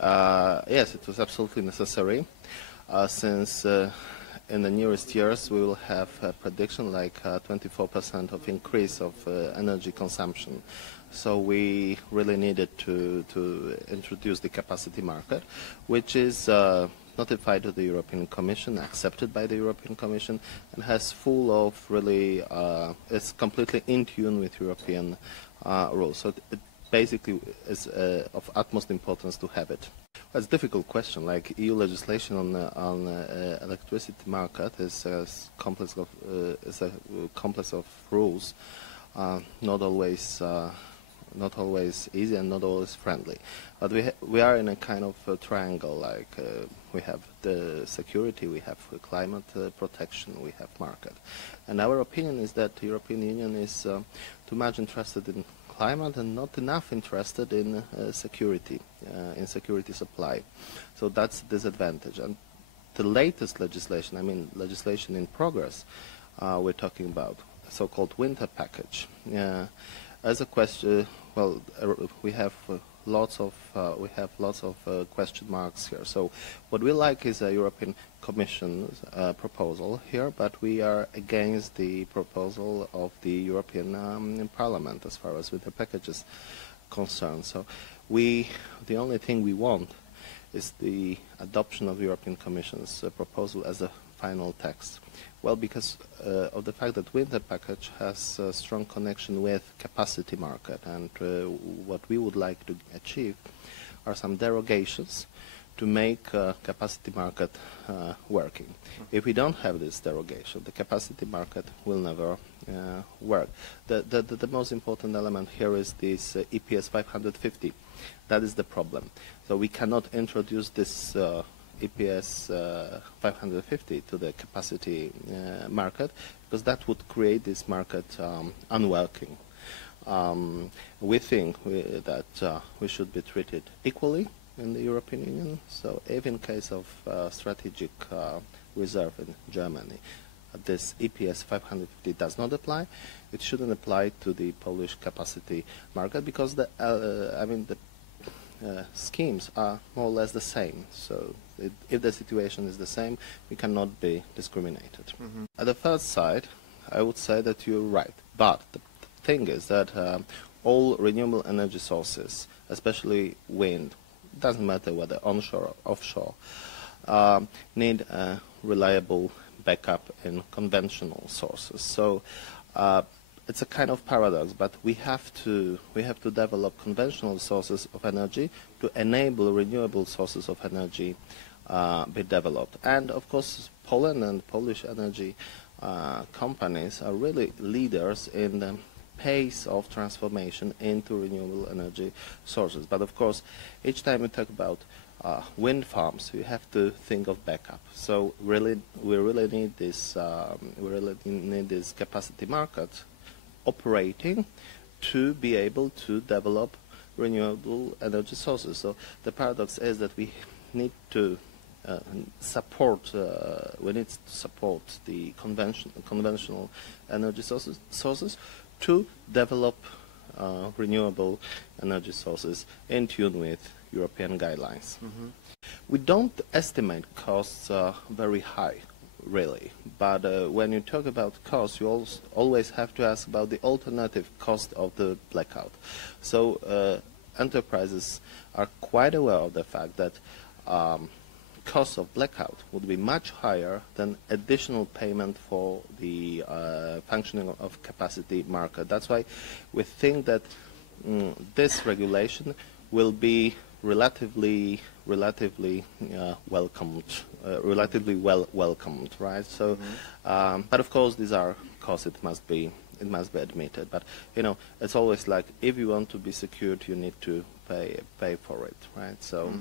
Yes, it was absolutely necessary, since in the nearest years we will have a prediction like 24% of increase of energy consumption. So we really needed to introduce the capacity market, which is notified to the European Commission, accepted by the European Commission, and has full of really, it's completely in tune with European rules. So it basically is of utmost importance to have it. Well, it's a difficult question. Like EU legislation on electricity market is a complex of rules, not always easy and not always friendly. But we are in a kind of a triangle. Like we have the security, we have climate protection, we have market. And our opinion is that the European Union is too much interested in climate and not enough interested in security supply. So that's the disadvantage. And the latest legislation, I mean legislation in progress, we're talking about so-called winter package. As a question, well, we have lots of question marks here. So what we like is a European Commission proposal here, but we are against the proposal of the European Parliament as far as winter package is concerned. So the only thing we want is the adoption of the European Commission's proposal as a final text. Well, because of the fact that winter package has a strong connection with capacity market, and what we would like to achieve are some derogations to make capacity market working. If we don't have this derogation, the capacity market will never work. The most important element here is this EPS 550. That is the problem. So we cannot introduce this EPS 550 to the capacity market, because that would create this market unworking. We think that we should be treated equally in the European Union. So if in case of strategic reserve in Germany, this EPS 550 does not apply, it shouldn't apply to the Polish capacity market, because the schemes are more or less the same. So if the situation is the same, we cannot be discriminated. Mm-hmm. At the first sight, I would say that you're right. But the thing is that all renewable energy sources, especially wind, doesn't matter whether onshore or offshore, need a reliable backup in conventional sources. So it's a kind of paradox, but we have to develop conventional sources of energy to enable renewable sources of energy be developed. And of course, Poland and Polish energy companies are really leaders in the pace of transformation into renewable energy sources. But of course, each time we talk about wind farms, you have to think of backup. So we really need this capacity market operating to be able to develop renewable energy sources. So the paradox is that we need to support the conventional energy sources to develop renewable energy sources in tune with European guidelines. Mm-hmm. We don't estimate costs very high, really, but when you talk about costs, you always have to ask about the alternative cost of the blackout. So enterprises are quite aware of the fact that cost of blackout would be much higher than additional payment for the functioning of capacity market. That's why we think that this regulation will be relatively welcomed, relatively well welcomed, right? So, mm-hmm. But of course, these are costs. It must be admitted. But you know, it's always like, if you want to be secured, you need to pay for it, right? So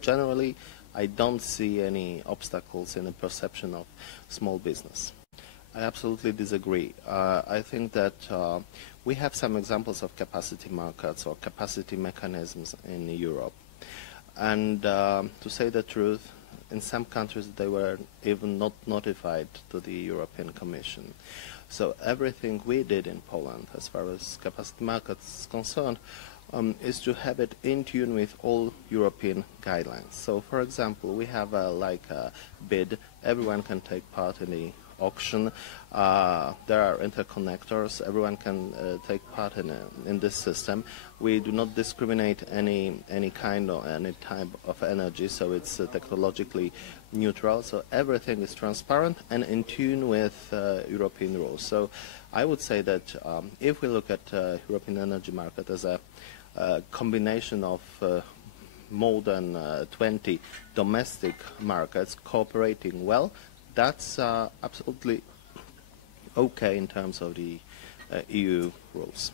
generally, I don't see any obstacles in the perception of small business. I absolutely disagree. I think that we have some examples of capacity markets or capacity mechanisms in Europe. And to say the truth, in some countries they were even not notified to the European Commission. So everything we did in Poland as far as capacity markets is concerned is to have it in tune with all European guidelines. So, for example, we have like a bid. Everyone can take part in the auction. There are interconnectors. Everyone can take part in this system. We do not discriminate any kind or any type of energy, so it's technologically neutral. So everything is transparent and in tune with European rules. So I would say that if we look at European energy market as a combination of more than 20 domestic markets cooperating well, that's absolutely okay in terms of the EU rules.